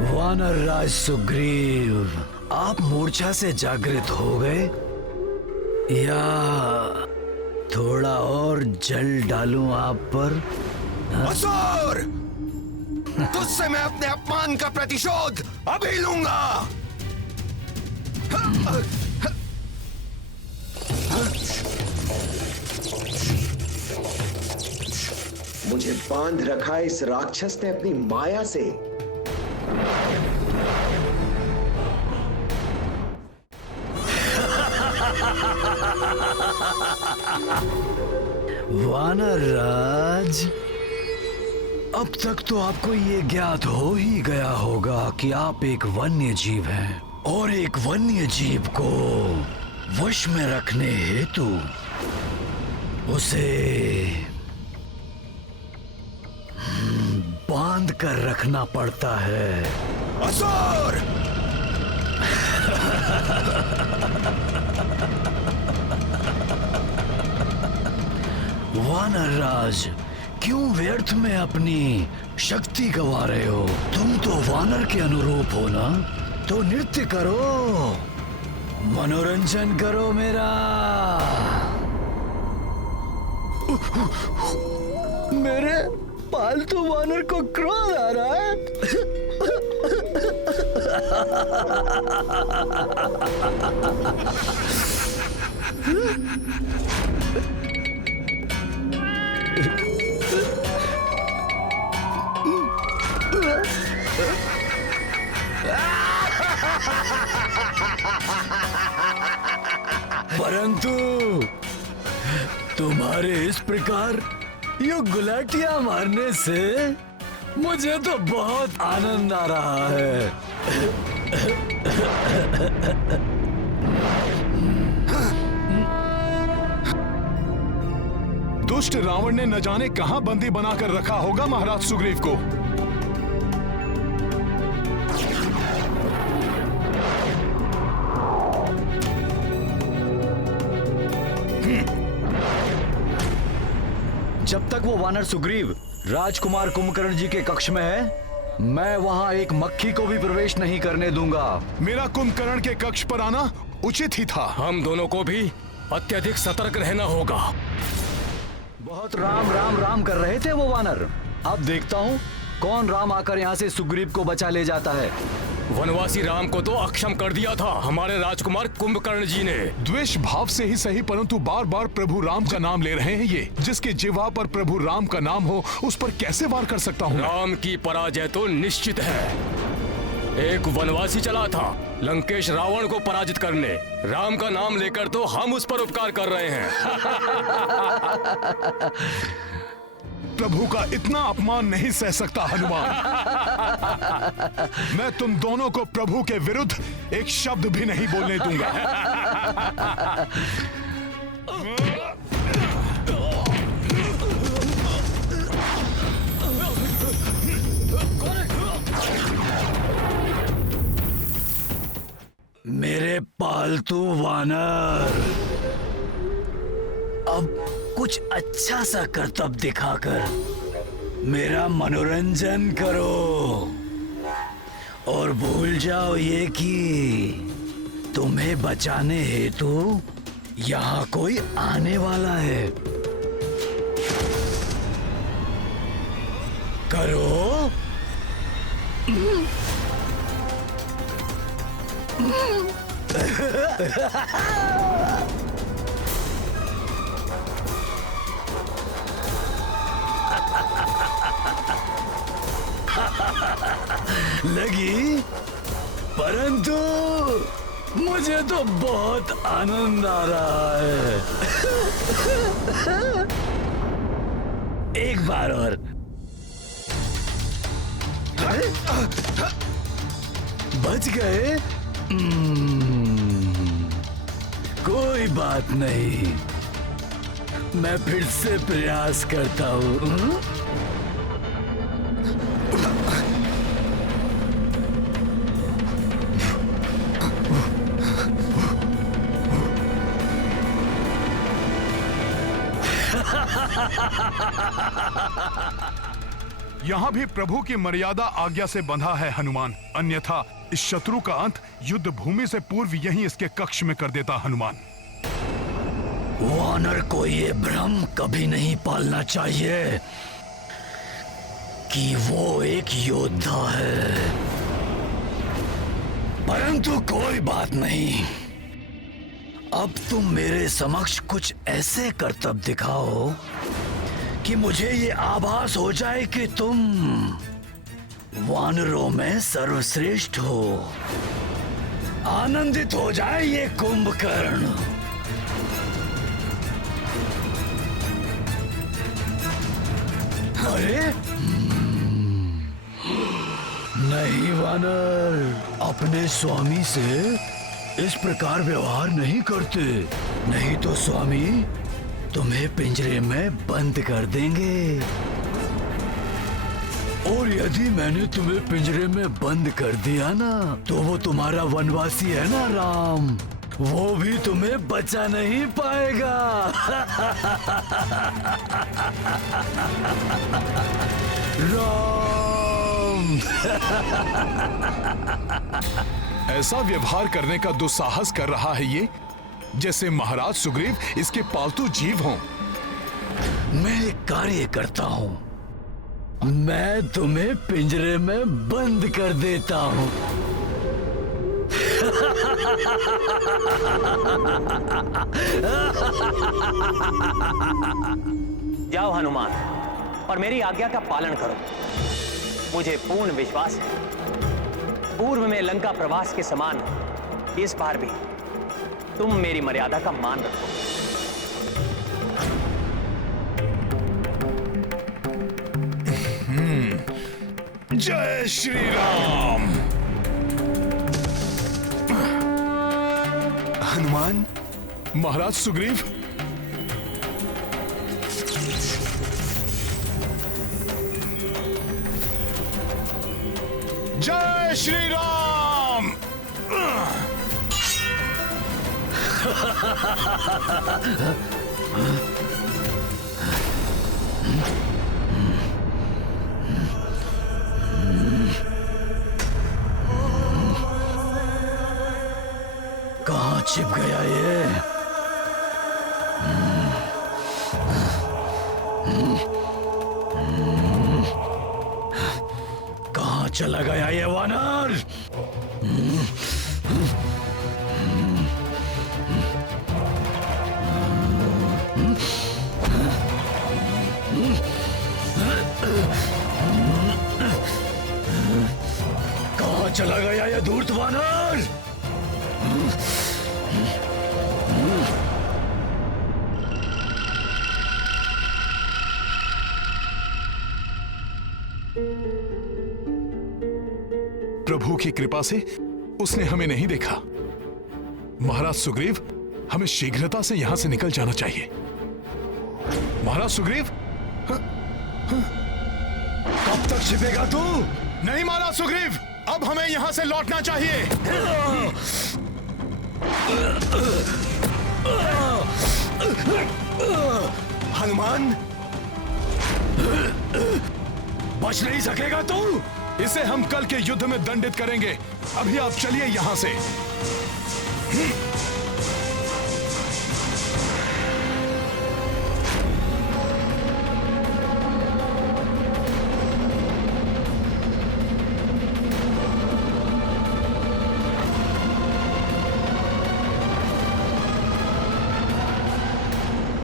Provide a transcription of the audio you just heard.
वानर राज सुग्रीव, आप मूर्छा से जागृत हो गए या थोड़ा और जल डालूं आप पर? असुर! तुझसे मैं अपने अपमान का प्रतिशोध अभी लूंगा। मुझे बांध रखा है इस राक्षस ने अपनी माया से। वानर राज, अब तक तो आपको ये ज्ञात हो ही गया होगा कि आप एक वन्य जीव हैं और एक वन्य जीव को वश में रखने हेतु उसे बांध कर रखना पड़ता है। असुर! वानर राज, क्यों व्यर्थ में अपनी शक्ति गवा रहे हो? तुम तो वानर के अनुरूप हो ना, तो नृत्य करो, मनोरंजन करो मेरा। मेरे पालतू वानर को क्रोध आ रहा है। परंतु तुम्हारे इस प्रकार यूं गुलाटियां मारने से मुझे तो बहुत आनंद आ रहा है। दुष्ट रावण ने न जाने कहां बंदी बनाकर रखा होगा महाराज सुग्रीव को। जब तक वो वानर सुग्रीव राजकुमार कुंभकर्ण जी के कक्ष में है, मैं वहां एक मक्खी को भी प्रवेश नहीं करने दूंगा। मेरा कुंभकर्ण के कक्ष पर आना उचित ही था। हम दोनों को भी अत्यधिक सतर्क रहना होगा। बहुत राम राम राम कर रहे थे वो वानर। अब देखता हूँ कौन राम आकर यहाँ से सुग्रीव को बचा ले जाता है। वनवासी राम को तो अक्षम कर दिया था हमारे राजकुमार कुंभकर्ण जी ने। द्वेष भाव से ही सही, परंतु बार बार प्रभु राम का नाम ले रहे हैं ये। जिसके जिह्वा पर प्रभु राम का नाम हो उस पर कैसे वार कर सकता हूँ? राम की पराजय तो निश्चित है। एक वनवासी चला था लंकेश रावण को पराजित करने। राम का नाम लेकर तो हम उस पर उपकार कर रहे हैं। प्रभु का इतना अपमान नहीं सह सकता हनुमान। मैं तुम दोनों को प्रभु के विरुद्ध एक शब्द भी नहीं बोलने दूंगा। मेरे पालतू वानर, अब कुछ अच्छा सा करतब दिखाकर मेरा मनोरंजन करो और भूल जाओ ये कि तुम्हें बचाने हेतु यहाँ कोई आने वाला है। करो। लगी, परंतु मुझे तो बहुत आनंद आ रहा है। एक बार और। बच गए? कोई बात नहीं, मैं फिर से प्रयास करता हूँ। यहाँ भी प्रभु की मर्यादा आज्ञा से बंधा है हनुमान, अन्यथा इस शत्रु का अंत युद्ध भूमि से पूर्व यहीं इसके कक्ष में कर देता हनुमान। वानर को ये भ्रम कभी नहीं पालना चाहिए कि वो एक योद्धा है। परंतु कोई बात नहीं, अब तुम मेरे समक्ष कुछ ऐसे करतब दिखाओ कि मुझे ये आभास हो जाए कि तुम वानरों में सर्वश्रेष्ठ हो। आनंदित हो जाए ये कुंभकर्ण। अरे नहीं वानर, अपने स्वामी से इस प्रकार व्यवहार नहीं करते, नहीं तो स्वामी तुम्हें पिंजरे में बंद कर देंगे। और यदि मैंने तुम्हें पिंजरे में बंद कर दिया ना, तो वो तुम्हारा वनवासी है ना राम, वो भी तुम्हें बचा नहीं पाएगा। राम। ऐसा व्यवहार करने का दुस्साहस कर रहा है ये, जैसे महाराज सुग्रीव इसके पालतू जीव हों। मैं एक कार्य करता हूँ, मैं तुम्हें पिंजरे में बंद कर देता हूँ। जाओ हनुमान और मेरी आज्ञा का पालन करो। मुझे पूर्ण विश्वास है पूर्व में लंका प्रवास के समान इस बार भी तुम मेरी मर्यादा का मान रखो। जय श्री राम। हनुमान, महाराज सुग्रीव, जय श्री राम। कहाँ छिप गया ये? कहाँ चला गया ये वानर? कहाँ चला गया ये धूर्त वानर? प्रभु की कृपा से उसने हमें नहीं देखा। महाराज सुग्रीव, हमें शीघ्रता से यहां से निकल जाना चाहिए। महाराज सुग्रीव, कब तक छिपेगा तू? नहीं महाराज सुग्रीव, अब हमें यहां से लौटना चाहिए। हनुमान, बच नहीं सकेगा तू। इसे हम कल के युद्ध में दंडित करेंगे। अभी आप चलिए यहां से।